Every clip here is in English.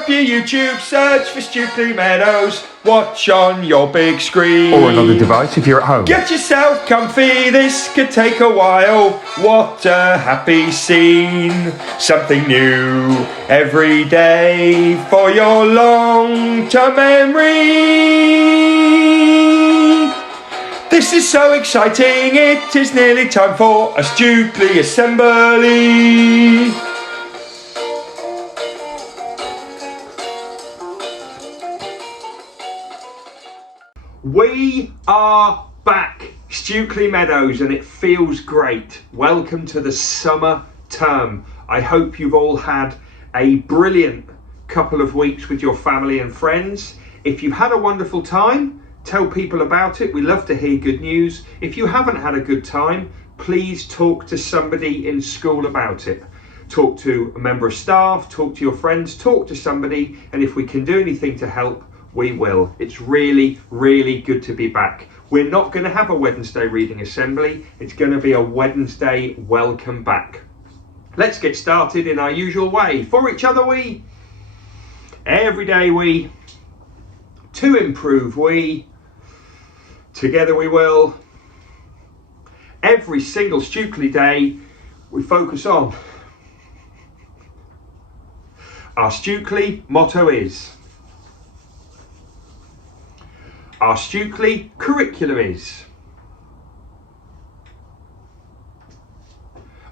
up your YouTube, search for Stukeley Meadows, watch on your big screen. Or another device if you're at home. Get yourself comfy, this could take a while. What a happy scene. Something new every day for your long-term memory. This is so exciting, it is nearly time for a Stukeley assembly. We are back, Stukeley Meadows, and it feels great. Welcome to the summer term. I hope you've all had a brilliant couple of weeks with your family and friends. If you've had a wonderful time, tell people about it. We love to hear good news. If you haven't had a good time, please talk to somebody in school about it. Talk to a member of staff, talk to your friends, talk to somebody, and if we can do anything to help, we will. It's really, really good to be back. We're not going to have a Wednesday reading assembly. It's going to be a Wednesday welcome back. Let's get started in our usual way. For each other we, every day we, to improve we, together we will. Every single Stukeley day we focus on. Our Stukeley motto is, our Stukeley curriculum is,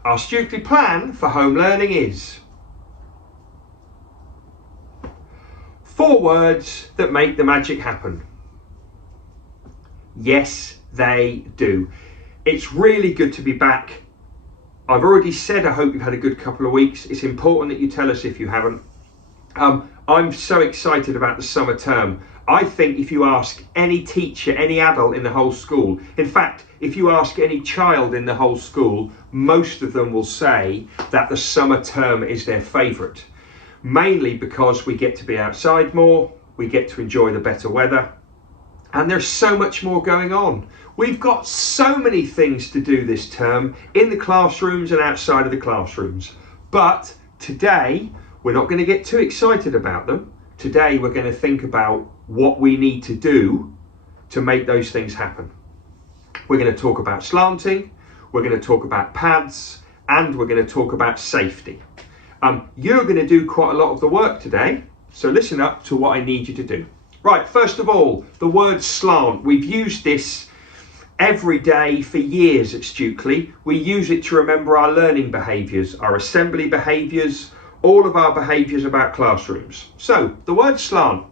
our Stukeley plan for home learning is, 4 words that make the magic happen. Yes, they do. It's really good to be back. I've already said I hope you've had a good couple of weeks. It's important that you tell us if you haven't. I'm so excited about the summer term. I think if you ask any teacher, any adult in the whole school, in fact, if you ask any child in the whole school, most of them will say that the summer term is their favourite. Mainly because we get to be outside more, we get to enjoy the better weather, and there's so much more going on. We've got so many things to do this term in the classrooms and outside of the classrooms. But today, we're not going to get too excited about them. Today, we're going to think about what we need to do to make those things happen. We're going to talk about slanting, we're going to talk about pads, and we're going to talk about safety. You're going to do quite a lot of the work today, so listen up to what I need you to do. Right, first of all, the word slant. We've used this every day for years at Stukeley. We use it to remember our learning behaviours, our assembly behaviours, all of our behaviours about classrooms. So, the word slant.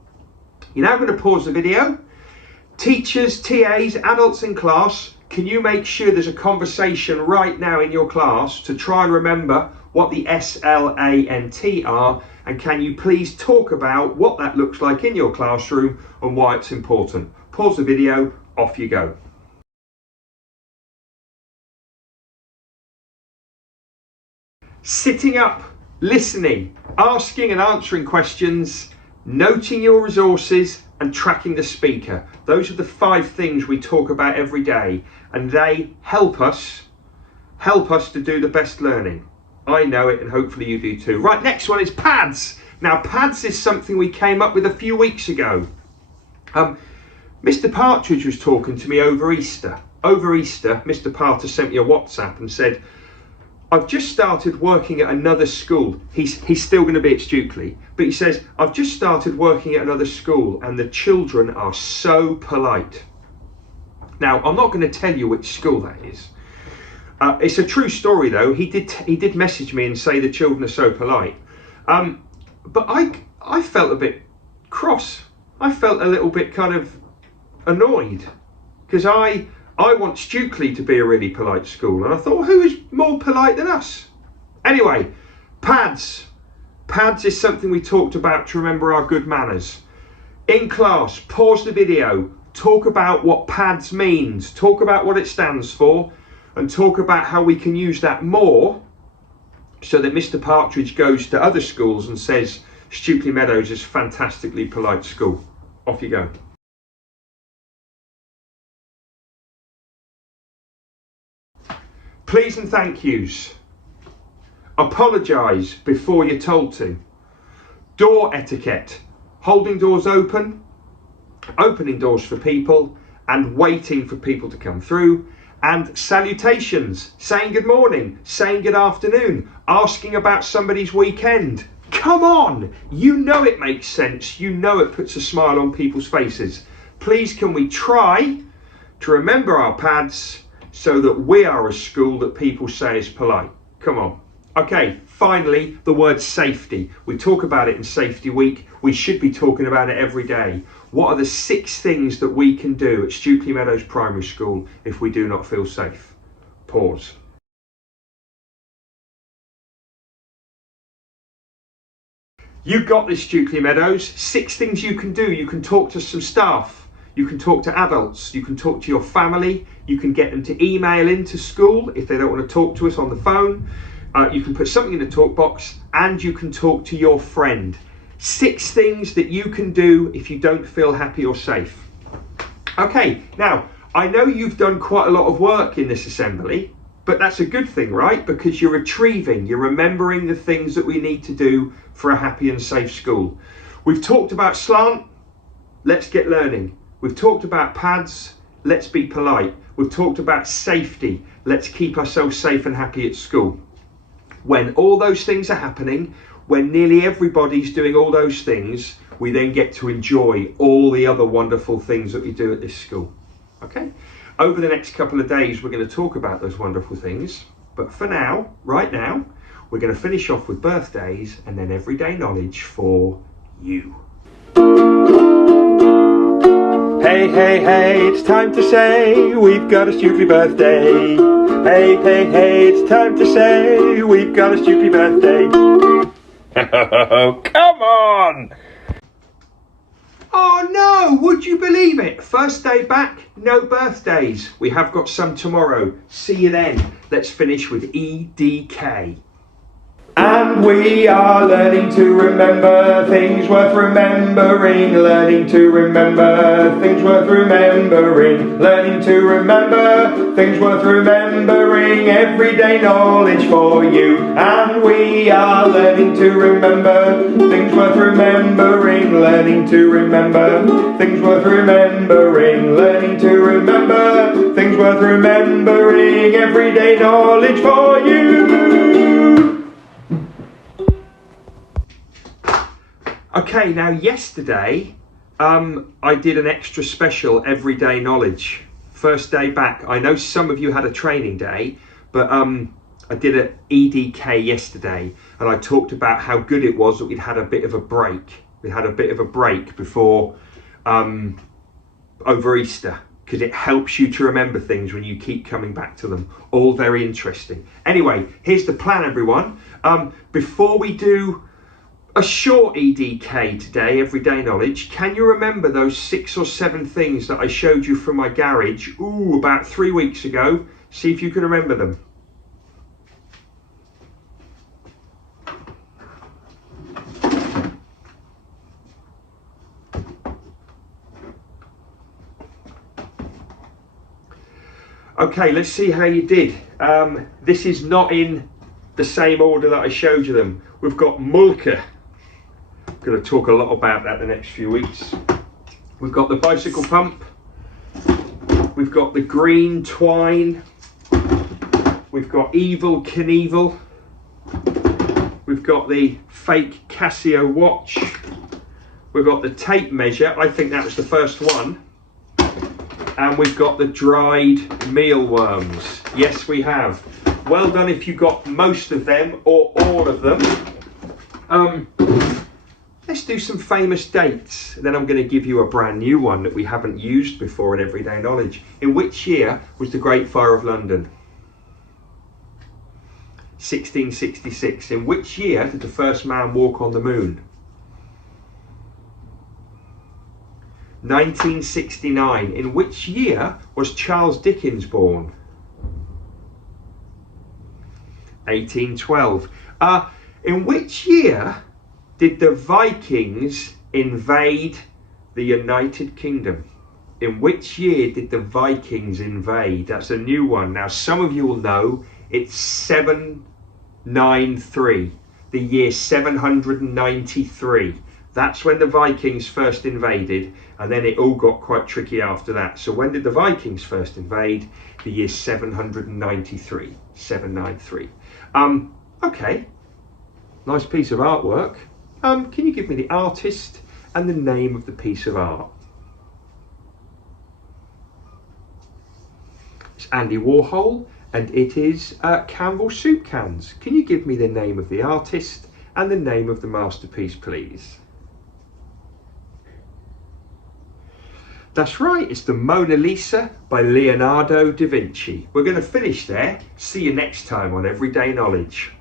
You're now going to pause the video. Teachers, TAs, adults in class, can you make sure there's a conversation right now in your class to try and remember what the SLANT are, and can you please talk about what that looks like in your classroom and why it's important. Pause the video, off you go. Sitting up, listening, asking and answering questions, noting your resources and tracking the speaker. Those are the 5 things we talk about every day, and they help us to do the best learning. I know it, and hopefully you do too. Right, next one is pads. Now, pads is something we came up with a few weeks ago. Mr. Partridge was talking to me over Easter. Over Easter, Mr. Partridge sent me a WhatsApp and said, I've just started working at another school. He's still going to be at Stukeley, but he says, I've just started working at another school and the children are so polite. Now, I'm not going to tell you which school that is. It's a true story though. He did message me and say the children are so polite. But I felt a bit cross. I felt a little bit kind of annoyed because I want Stukeley to be a really polite school, and I thought, who is more polite than us? Anyway, pads. Pads is something we talked about to remember our good manners. In class, pause the video, talk about what pads means, talk about what it stands for, and talk about how we can use that more so that Mr. Partridge goes to other schools and says, Stukeley Meadows is a fantastically polite school. Off you go. Please and thank yous. Apologise before you're told to. Door etiquette, holding doors open, opening doors for people and waiting for people to come through. And salutations, saying good morning, saying good afternoon, asking about somebody's weekend. Come on, you know it makes sense, you know it puts a smile on people's faces. Please can we try to remember our pads so that we are a school that people say is polite. Come on. Okay, finally, the word safety. We talk about it in Safety Week. We should be talking about it every day. What are the 6 things that we can do at Stukeley Meadows Primary School if we do not feel safe? Pause. You got this, Stukeley Meadows. 6 things you can do. You can talk to some staff. You can talk to adults. You can talk to your family. You can get them to email into school if they don't want to talk to us on the phone. You can put something in the talk box, and you can talk to your friend. 6 things that you can do if you don't feel happy or safe. Okay, now, I know you've done quite a lot of work in this assembly, but that's a good thing, right? Because you're retrieving, you're remembering the things that we need to do for a happy and safe school. We've talked about slant, let's get learning. We've talked about pads, let's be polite. We've talked about safety, let's keep ourselves safe and happy at school. When all those things are happening, when nearly everybody's doing all those things, we then get to enjoy all the other wonderful things that we do at this school. Okay? Over the next couple of days, we're going to talk about those wonderful things. But for now, right now, we're going to finish off with birthdays and then everyday knowledge for you. Hey, hey, hey, it's time to say we've got a Stukeley birthday. Hey, hey, hey, it's time to say we've got a Stukeley birthday. Oh, come on! Oh no, would you believe it? First day back, no birthdays. We have got some tomorrow. See you then. Let's finish with EDK. And we are learning to remember things worth remembering, learning to remember things worth remembering, learning to remember things worth remembering, everyday knowledge for you. And we are learning to remember things worth remembering, learning to remember things worth remembering, learning to remember things worth remembering, everyday knowledge for you. Okay, now yesterday I did an extra special everyday knowledge. First day back. I know some of you had a training day, but I did an EDK yesterday, and I talked about how good it was that we'd had a bit of a break. We had a bit of a break before over Easter, because it helps you to remember things when you keep coming back to them. All very interesting. Anyway, here's the plan, everyone. Before we do a short EDK today, everyday knowledge, can you remember those 6 or 7 things that I showed you from my garage, about 3 weeks ago? See if you can remember them. Okay, let's see how you did. This is not in the same order that I showed you them. We've got Mulke. Going to talk a lot about that the next few weeks. We've got the bicycle pump. We've got the green twine. We've got Evil Knievel. We've got the fake Casio watch. We've got the tape measure. I think that was the first one. And we've got the dried mealworms. Yes, we have. Well done if you got most of them or all of them. Let's do some famous dates. Then I'm going to give you a brand new one that we haven't used before in Everyday Knowledge. In which year was the Great Fire of London? 1666. In which year did the first man walk on the moon? 1969. In which year was Charles Dickens born? 1812. In which year did the Vikings invade the United Kingdom? In which year did the Vikings invade? That's a new one. Now, some of you will know it's 793. the year 793. That's when the Vikings first invaded, and then it all got quite tricky after that. So when did the Vikings first invade? The year 793, 793. Okay, nice piece of artwork. Can you give me the artist and the name of the piece of art? It's Andy Warhol, and it is Campbell soup cans. Can you give me the name of the artist and the name of the masterpiece, please? That's right, it's the Mona Lisa by Leonardo da Vinci. We're going to finish there. See you next time on Everyday Knowledge.